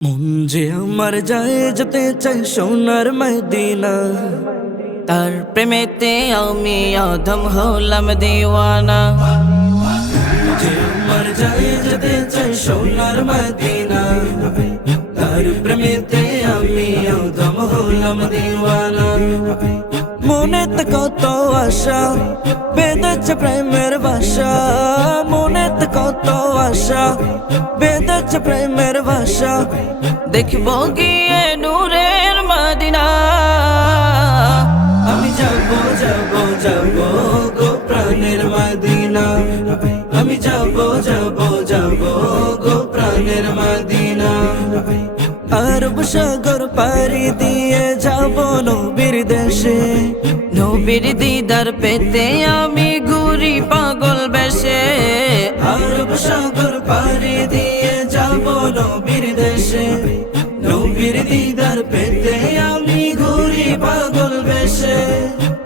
মন যে আমার যায় যেতে চাই সোনার মদিনা, তার প্রেমেতে আমি অধম হলাম দিওয়ানা। যে আমার যায় যেতে চাই সোনার মদিনা, তার প্রেমেতে আমি অধম হলাম দিওয়ানা। মনেতে কত আশা বেঁধেছে প্রেমের বাসা, মনেতে কত আশা বেঁধেছে প্রেমের বাসা। দেখবো গিয়ে নূরের মদিনা, আমি যাবো যাবো যাবো গো প্রাণের মদিনা, আমি যাবো যাবো যাবো গো প্রাণের মদিনা। আরব সাগর পাড়ি দিয়ে যাবো নবীর দেশে, নবীর দিদার পেতে আমি ঘুরি পাগল বেশে। আরব সাগর পাড়ি দিয়ে যাবো নবীর দেশে, নবীর দিদার পেতে আমি ঘুরি পাগল বেশে।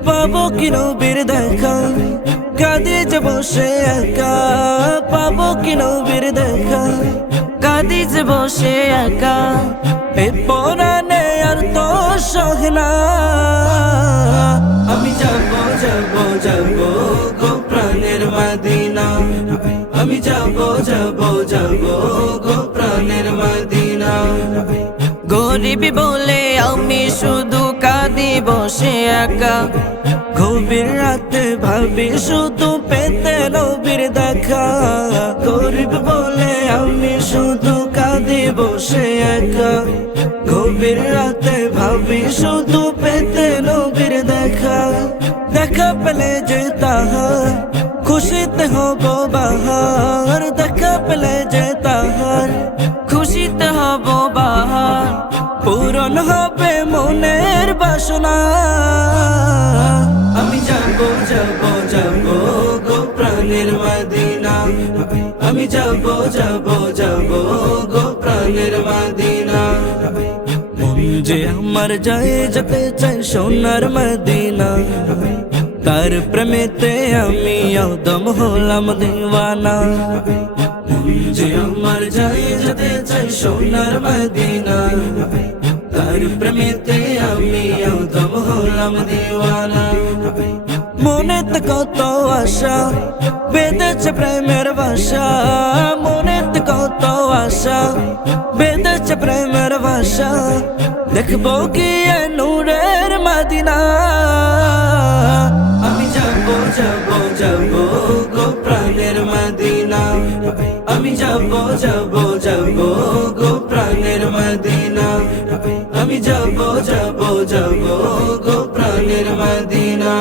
পাবো কি নবীর দেখা কাঁদে যে বসে একা, পাবো কি নবীর দেখা কাঁদিজ বসে একা, এ পরানে আর তো সহনা। আমি যাবো যাবো যাবো গো প্রাণের মদিনা, আমি যাবো যাবো যাবো গো প্রাণের মদিনা। গরিব বলে আমি শুধু কাঁদি বসে একা, গভীর রাতে ভাবি শুধু পেতে নবীর দেখা। গরিব বলে আমি শুধু কাঁদি বসে একা, গভীর রাতে ভাবি শুধু পেতে নবীর দেখা। দেখা পেলে যে তাহার খুশিতে হব বাহার, দেখা পেলে যে তাহার খুশিতে হব বাহার। পূরণ হবে মনের বাসনা। আমি যাবো যাবো যাবো গো প্রাণের মদিনা, আমি যাবো যাবো যাবো গো প্রাণের মদিনা। মন যে আমার যায় যেতে চাই সোনার মদিনা, তার প্রেমেতে আমি অদম হলাম দিওয়ানা। মন যে আমার যায় যেতে চাই সোনার মদিনা, তার প্রেমেতে আমি অদম হলাম দিওয়ানা। মনেতে কত আশা বেঁধেছে প্রেমের বাসা, মনেতে কত আশা বেঁধেছে প্রেমের বাসা। দেখবো গিয়ে নূরের মদিনা, আমি যাবো যাবো যাবো গো প্রাণের মদিনা, আমি যাবো যাবো যাবো গো প্রাণের মদিনা, আমি যাবো যাবো যাবো গো প্রাণের মদিনা।